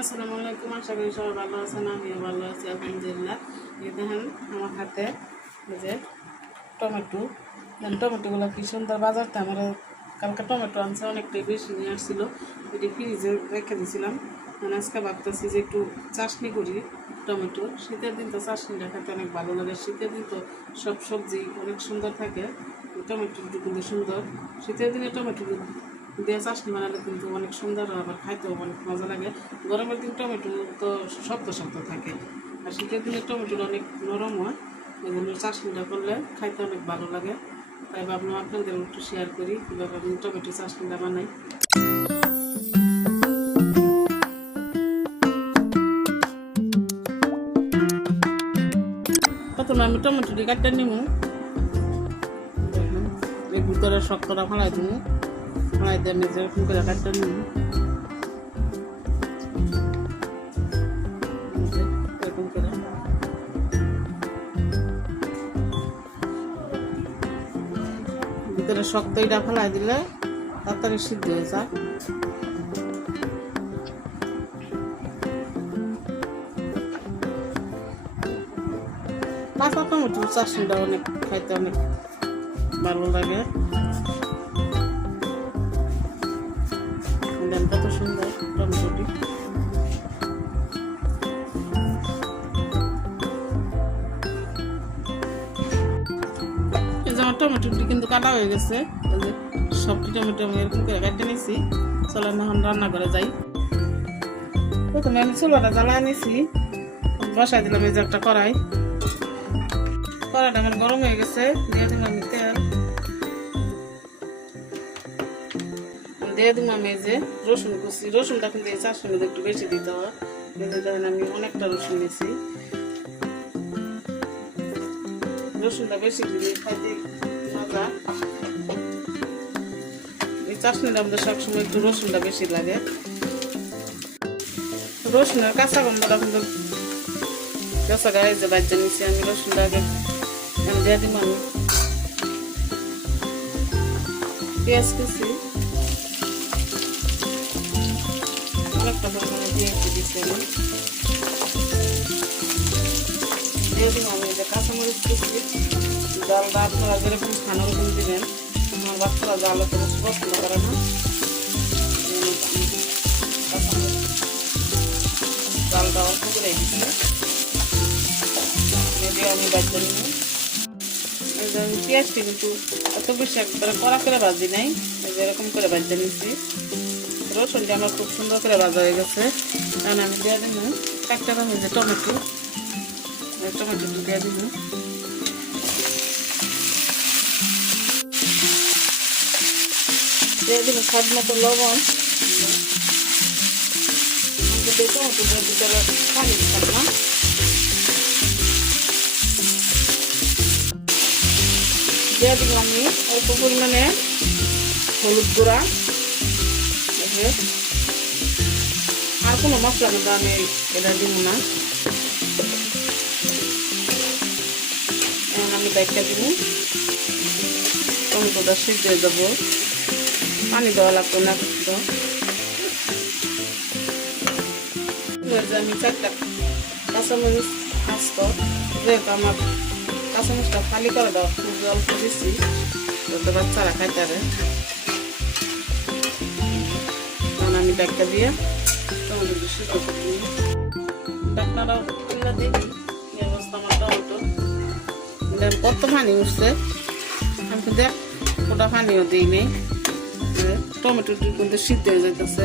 আসসালামু আলাইকুম, আশা করি সবাই ভালো আছেন, আমিও ভালো আছি, আলহামদুলিল্লাহ। দেখেন আমার হাতে যে টমেটো। দেন টমেটোগুলো কি সুন্দর বাজারতে আমার কালকে টমেটো আনছে, অনেকটাই বেশি নিয়ে আসছিল। এটি ফ্রিজে রেখে দিয়েছিলাম। মানে আজকে ভাবতেছি যে একটু চাটনি করি টমেটো শীতের দিন তো চাটনিটা খেতে অনেক ভালো লাগে। শীতের দিন তো সব সবজি অনেক সুন্দর থাকে। টমেটো কিন্তু সুন্দর। শীতের দিনে টমেটো দিয়ে চাটনি বানালে কিন্তু অনেক সুন্দর হয়, আবার খাইতেও অনেক মজা লাগে। গরমের দিন টমেটো তো শক্ত শক্ত থাকে। আর শীতের দিনে টমেটোটা অনেক নরম হয় জন্য চাটনিটা করলে খাইতে অনেক ভালো লাগে। তাই ভাবলাম আপনাদের একটু শেয়ার করি কীভাবে আমি টমেটো চাটনিটা বানাই। প্রথমে আমি টমেটোটি কাটতে নিব এই ভিতরে শক্তটা ফেলাই দিব দিয়ে আমি যেরকম করে কাটতে এরকম শক্ত এটা দিলে তাড়াতাড়ি সিদ্ধ হয়ে যায়। কাঁচা টমেটোর চাটনিটা অনেক খাইতে অনেক ভালো লাগে। দেন কত সুন্দর, টমেটোটি। আমার টমেটোটি কিন্তু কাটা হয়ে গেছে। সবটি টমেটো আমি এরকম করে কেটে নিয়েছি চলো এখন রান্না করে যাই। প্রথমে আমি চুলাটা জ্বালা নিয়েছি বসাই দিলাম এই যে একটা কড়াই। কড়াইটা আমার গরম হয়ে গেছে। দিয়ে দিলাম তেল। দিয়ে দিলাম এই যে রসুন কুচি। রসুনটা কিন্তু এই চারশো মধ্যে একটু বেশি দিতে হয়। কিন্তু আমি অনেকটা রসুন নিয়েছি। রসুনটা বেশি দিলে খাইতে মজা। এই চাটনিটা আমাদের সবসময় একটু রসুনটা বেশি লাগে। রসুনের কাঁচা গন্ধটা কিন্তু কাঁচা গায়ে যে বাজ্যা নিচ্ছি আমি রসুনটা আগে আমি দিয়ে দিব আমি। পেঁয়াজ কুচি। অনেকটা পরিমাণে দিয়েছি দিচ্ছি আমি দিব আমি যে কাঁচামরিচ কুচি জালটা আপনারা যেরকম খানা ওরকম দিবেন। আমার বাচ্চারা জাল বেশি পছন্দ করে না আমি কাঁচামরিচ করে দিচ্ছি দিয়ে আমি পেঁয়াজটি কিন্তু এত বেশি একবারে কড়া করে ভাজি নাই এরকম করে বাচ্চা নিচ্ছি রসুনটা আমার খুব সুন্দর করে ভাজা হয়ে গেছে। কারণ আমি দিয়ে দিব একটা দাম যে টমেটো। এই টমেটোটি দিয়ে দিব। দিয়ে দিব স্বাদ মতো লবণ। ভিতরে পানি দিতাম আমি অল্প পরিমাণে হলুদ গুঁড়া। এই আর কোনো মশলা কিন্তু আমি এটা দিব না। আমি ব্যাগটা দিব টমেটোটা সিদ্ধ হয়ে যাব। পানি দেওয়া লাগতো না তো আমি চারটা কাঁচামরিচ আসত যেহেতু আমার কাঁচামরিচটা খালি করে দাও খুব অল্প দিচ্ছি বাচ্চারা খাইতে পারে তখন আমি ব্যাগটা দিয়ে টমেটো করে দিই দেখি অবস্থা আমার টমেটো কত পানি উঠছে। আমি কিন্তু এক ফোটা পানিও দিই নেই। টমেটোটি কিন্তু সিদ্ধ হয়ে যাইতেছে,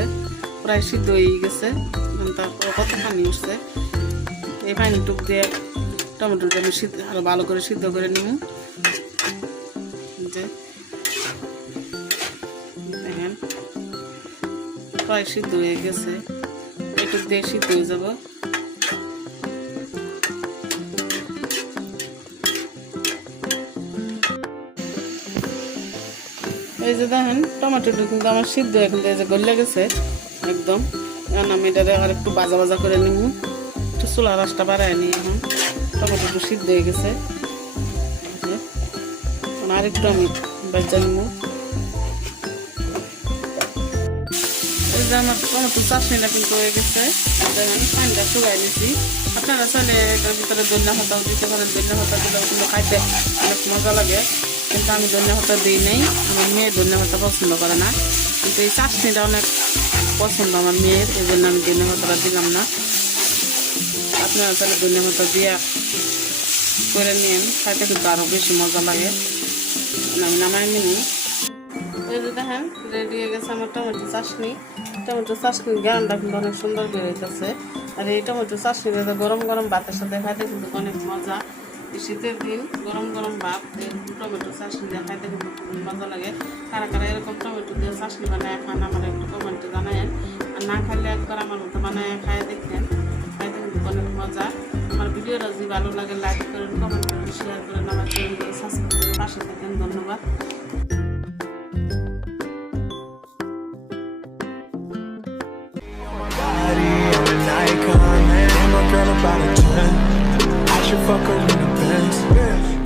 প্রায় সিদ্ধ হয়ে গেছে। এখন তারপর কত পানি উঠছে। এই পানি টুক দিয়ে টমেটোটা আমি ভালো করে সিদ্ধ করে নিব প্রায় সিদ্ধ হয়ে গেছে। একটু দিয়ে সিদ্ধ হয়ে যাব। এই যে দেখেন, টমেটোটা কিন্তু আমার সিদ্ধ এখন এই যে গলে গেছে একদম। এখন আমি এটা আর একটু বাজা বাজা করে নিব একটু চুলা রাসটা বাড়ায় নিই এখন। টমেটোটা সিদ্ধ হয়ে গেছে। আর একটু আমি বাজা নিব আমার টমেটো চাটনিটা কিন্তু হয়ে গেছে আমি পানিটা শুকাই নিয়েছি আপনারা চাইলে এটার ভিতরে ধনিয়া পাতাও দিতে পারেন ধনিয়া পাতা দিলেও কিন্তু খাইতে অনেক মজা লাগে কিন্তু আমি ধনিয়া পাতা দিই নাই আমার মেয়ে ধনিয়া পাতা পছন্দ করে না কিন্তু এই চাটনিটা অনেক পছন্দ আমার মেয়ের এই জন্য আমি ধনিয়া পাতাটা দিলাম না আপনারা চাইলে ধনিয়া পাতা দিয়া করে নিন খাইতে কিন্তু আরও বেশি মজা লাগে আমি নামাই যে দেখেন রেডি হয়ে গেছে আমার টমেটো চাটনি টমেটো চাটনি গ্রানটা কিন্তু অনেক সুন্দর বেরোইতেছে আর এই টমেটো চাটনি গরম গরম ভাতের সাথে খাইতে কিন্তু অনেক মজা। শীতের দিন গরম গরম ভাত টমেটো চাটনি দিয়ে খাইতে কিন্তু মজা লাগে। কারা কারা এরকম টমেটো দিয়ে চাটনি বানায় খান, আমার একটু কমেন্টে জানায়েন। আর না খাইলে একবার আমার মতো বানায় খায় দেখেন, খাইতে কিন্তু অনেক মজা। আমার ভিডিওটা যদি ভালো লাগে লাইক করেন কমেন্ট করেন শেয়ার করেন, আমার চ্যানেলকে সাবস্ক্রাইব করে পাশে থাকেন। ধন্যবাদ। fuck in the Benz.